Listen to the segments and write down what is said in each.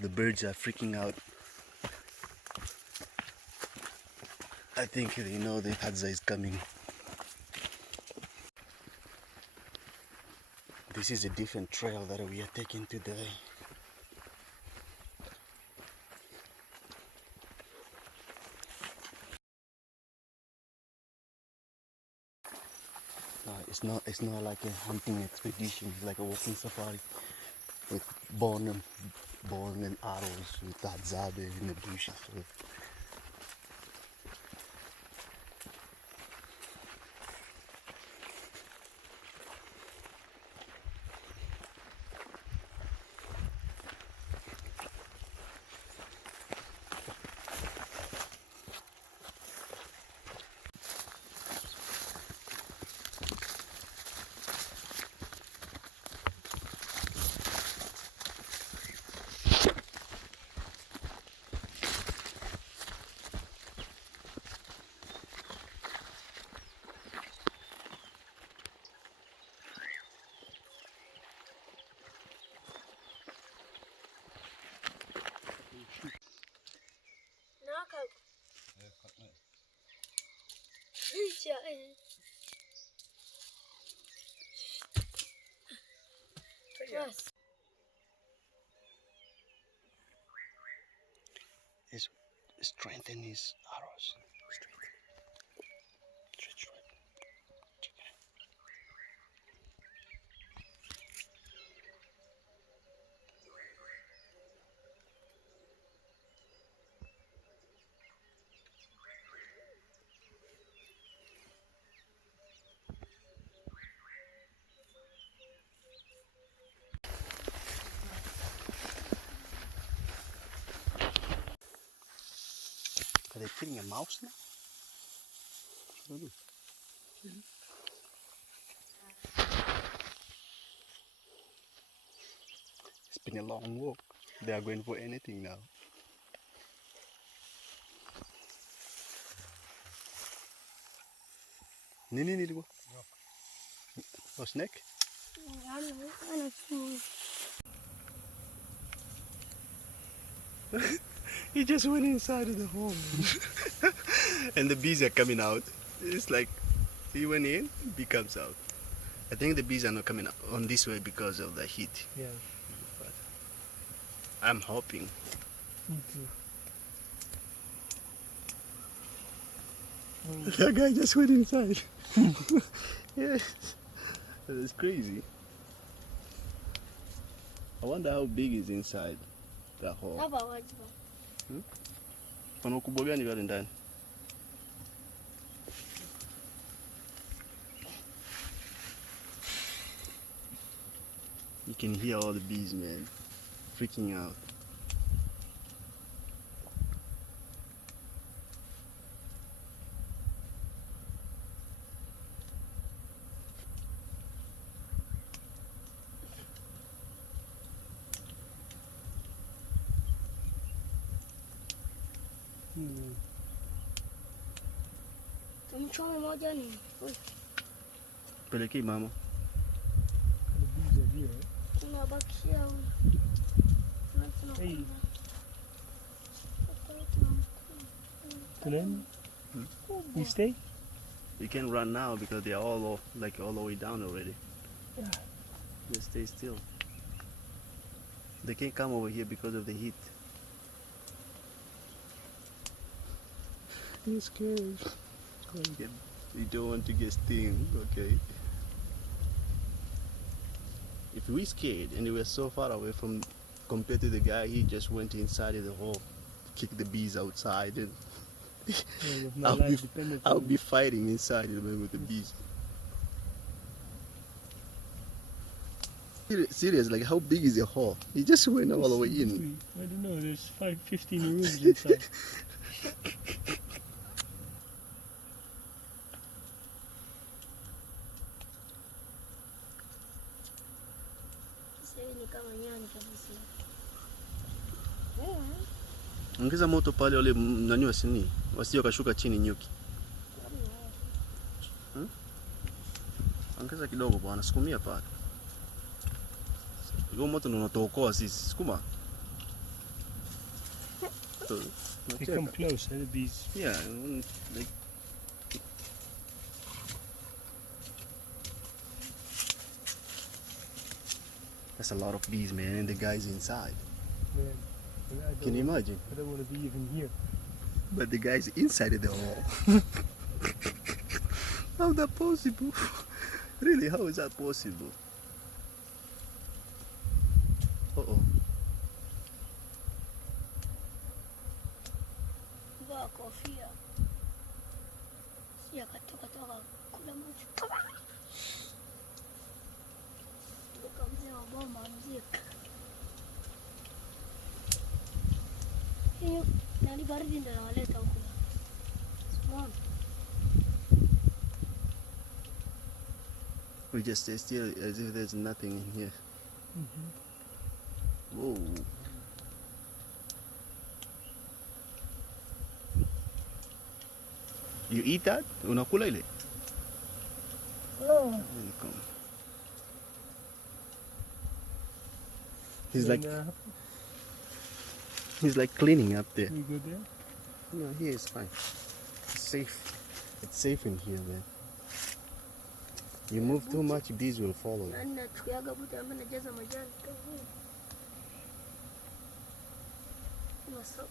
The birds are freaking out. I think they know the Hadzabe is coming. This is a different trail that we are taking today. It's not like a hunting expedition. It's like a walking safari with born and arrows with Hadzabe in the bushes. So Yes. It's strengthen his arrows. Stretch right. Are they killing a mouse now? It's been a long walk. They are going for anything now. Nini go. Oh, snake? He just went inside of the hole. And the bees are coming out. It's like he went in, bee comes out. I think the bees are not coming out on this way because of the heat. Yeah. But I'm hoping. Me too. That guy just went inside. Yes. That's crazy. I wonder how big is inside that hole. Pana ukubwa gani pale ndani? You can hear all the bees, man, freaking out. Tumchome moja ni. Pelekei mama. The bees are here. Tunabakishia huyu. Hey. Tunaenda? We stay? You can run now because they are all the way down already. Yeah. Just stay still. They can't come over here because of the heat. You're scared. You don't want to get stung, okay? If we scared and we were so far away from compared to the guy, he just went inside of the hole, kicked the bees outside, and I'll be fighting inside with the bees. Serious, like how big is the hole? He just went all the way in. I don't know, there's 15 rooms inside. Ongeza moto pale wale nani wasini wasije wakashuka chini nyuki. Ongeza kidogo bwana, sukumia pale. Hiyo moto ndio unatuokoa sisi. Sukuma. joto. They come close, the bees. Yeah, like that's a lot of bees, man, and the guy's inside. Man, I don't Can you wanna- imagine? I don't want to be even here. But the guy's inside the hole. How that possible? Really, how is that possible? Uh-oh. Vaa kofia. Sija katoka kula maji. Toka mzee wa bomba mzika. Hiyo nani baridi ndio nawaleta huko. Simona. We just stay still as if there's nothing in here. Whoa. You eat that? Unakula ile? Oh. Welcome. He's like cleaning up there. We go there. No, here is fine. It's safe. It's safe in here, man. You move too much, bees will follow you. Nani nachukuaga buti ambaye najaza majani kavu. Kama socks.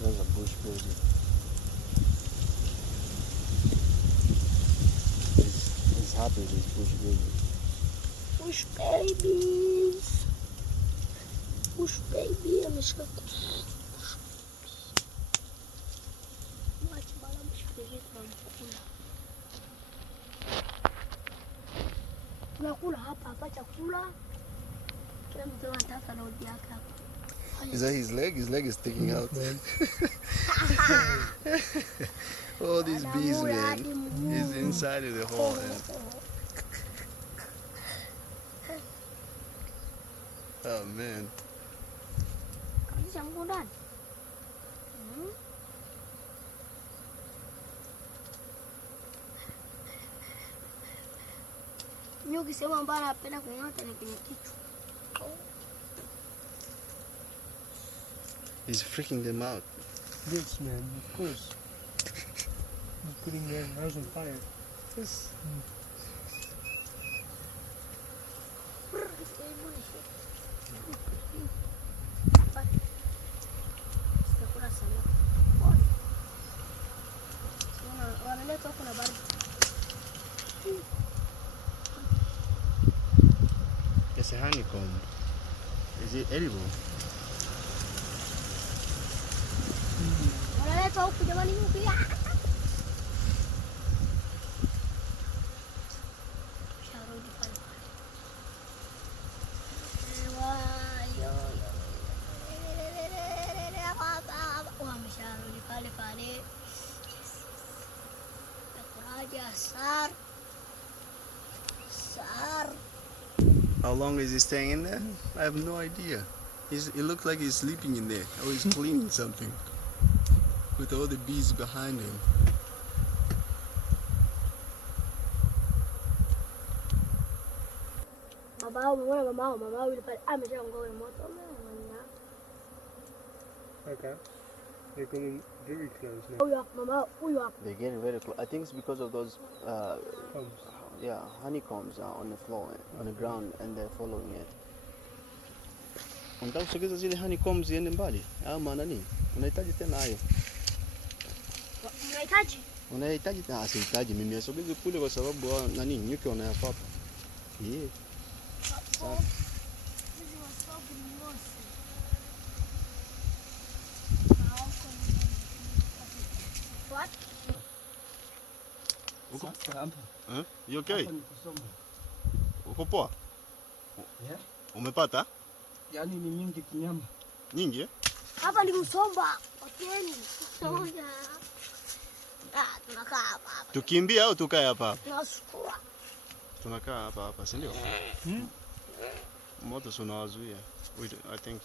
There's a bush building. He's happy with his bush building. Push babies. Push baby ameshika. Mwacha bala mshikilize tunamkula. Tunakula hapa chakula. Kila mtu anataka load yake hapa. Is that his leg? His leg is sticking out. Man. Oh, these bees, man. He's inside of the hole. Oh, man. Kabisa mko ndani. Nyuki sema mbaya anapenda kung'ata ni kwenye kichwa. He's freaking them out. Yes, man, of course. He's putting their house on fire. Yes. It's a honeycomb. Is it edible? Wanaleta huku jamani nyuki. Sharudi pale. Wamesharudi pale pale. Nakuraja sar. Sar. How long is he staying in there? I have no idea. It looks like he's sleeping in there. Or he's cleaning something. With all the bees behind him. Mama yule pale ameshaongoa moto. Okay. They're coming very close now. Huyu hapa mama, huyu hapa. They're getting very close. I think it's because of those Comes. yeah, honeycombs are on the floor, on the ground, and they're following it. Unataka kusogeza zile honeycombs ziende mbali? Au maana nini? Unahitaji tena hayo? Unahitaji? Unahitaji tena sihitaji mimi asogeze kule kwa sababu nani nyuki wanayapata. Yeah. Sawa. Sisi wasobu ni mosi. What? Huh? You okay? Kusoma. Uko poa? Yeah. Umepata? Yaani ni nyingi kinyama. Nyingi eh? Hapa ni Msomba. Wageni. Soja. Tunakaa hapa. Tukimbie au tukae hapa? Tunasukua. Tunakaa hapa, si ndio? Moto unawazuia. I think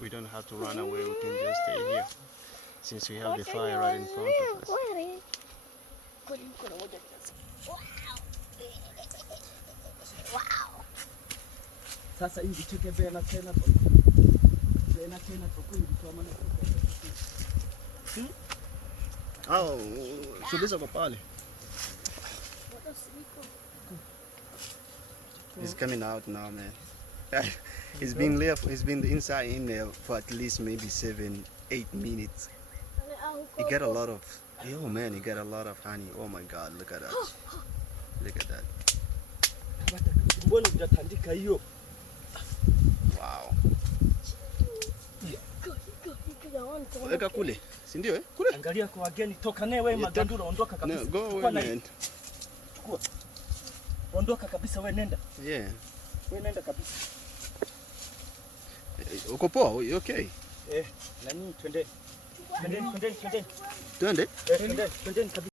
we don't have to run away. We can just stay here since we have the fire right in front of us. Wow. Sasa hivi cheke bena tena kwa kweli kwa maana Subisa kwa pale. He's coming out now, man. He's been inside in there for at least maybe 7-8 minutes. He got a lot of, oh man, he got a lot of honey. Oh my God, look at that. Look at that. mbona hujatandika hiyo? Wow. Weka kule, si ndio eh? Kule. Angalia kwa wageni, toka naye wewe magandura, ondoka kabisa. No, go away, man. Chukua. Ondoka kabisa wewe, nenda. Yeah. Wewe nenda kabisa. Uko poa? You okay? Nani twende. Twende. Twende? Twende kabisa.